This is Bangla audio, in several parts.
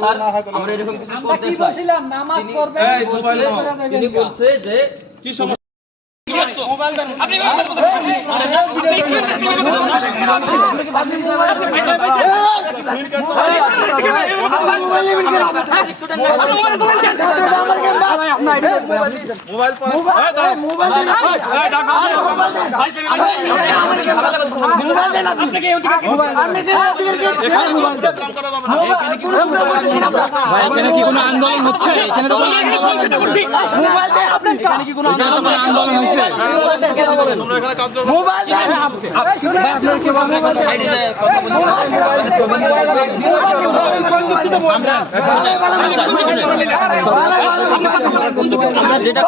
স্যার আমরা এরকম কিছু করতে চাই। বলছিলাম নামাজ পড়বেন এই মোবাইল নাও। তিনি বলছে যে কি সমস্যা? মোবাইল দেন। আপনি মোবাইল পড়ে এই দাও মোবাইল দেন এই ডাক মোবাইল দেন আপনাকে এখানে মোবাইল কাম করা যাবে না। ভাই এখানে কি কোনো আন্দোলন হচ্ছে? এখানে তো কোনো মোবাইল দেন আপনি এখানে কি কোনো আন্দোলন হচ্ছে? তোমরা এখানে কাজ করো। মোবাইল দেন আপনার কি সাইডে যায় কথা আমরা যেটা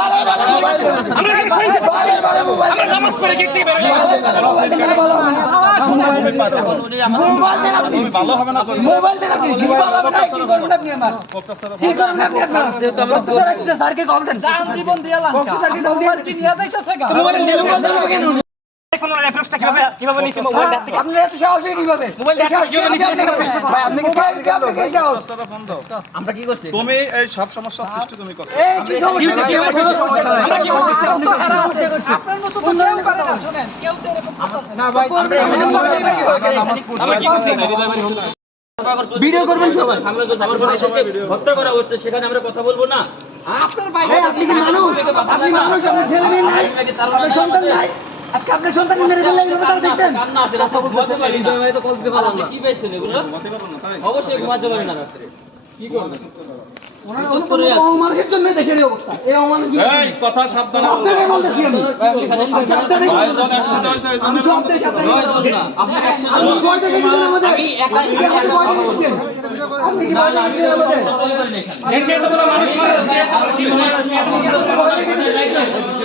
নামাজ পড়ে দেখতে পারবেন মোবাইল দেন আপনি ভালো হবে না করবে। মোবাইল দেন আপনি কি ভালো হবে না কি করবেন আপনি আমার কি করবেন আপনি আপনার স্যারকে কল দেন জান জীবন দিয়ালাম স্যারকে কল দিয়ে কি নিয়ে যাইতেছে গা মোবাইল দেন কেন কিভাবে নিতে মোবাইল হাত থেকে আপনি এত সাহস কিভাবে মোবাইল হাত থেকে কিভাবে নিতে ভাই আপনি মোবাইল দিয়ে আপনি কি সাহস রাস্তাটা ফোন দাও। আমরা কি করছি? তুমি এই সব সমস্যার সৃষ্টি তুমি করছো। এই কি সমস্যা কি সমস্যা আমরা কি করছি আপনার মতো তো কেউ করে না শুনেন কেউ তো এরকম করতেছে না ভাই আমরা কি করছি? ভিডিও করবেন সবাই। আমরা তো জামার পরে হত্যা করা হচ্ছে সেখানে আমরা কথা বলবো না। আপনার ভাই আপনি কি মানুষ আপনি মানুষ আপনার ছেলে মেয়ে নাই আপনার সন্তান নাই আজকে আপনার সন্তান মেরে ফেললে এইভাবে তারা দেখতেন কান্না আসে রাতে ঘুমাতে পারি না। ভাই তো কল দিতে পারলাম না। কি পেয়েছেন এগুলো? ঘুমাতে পারো না তাই? অবশ্যই ঘুমাতে পারি না রাতে। কি করবেন? ওনারা অমানুষের জন্য দেশের এই অবস্থা এই অমানুষ এই কথা সাবধানে বলো। আপনাকে বলতেছি আমি সাবধানে ভাইজন একসাথে হইছে এই আমি জন্য সব দেশ সাবধানে নয়জন না। আপনি একসাথে আমি ছয় থেকে গেছিলাম আমাদের আমি একা আপনি কি আমাকে ভয় দিচ্ছেন আপনি কি ভয় দিচ্ছেন আমাদের দেশে তো কোনো মানুষ মারা যাচ্ছে। আপনি কি আমাকে ভয় দিচ্ছেন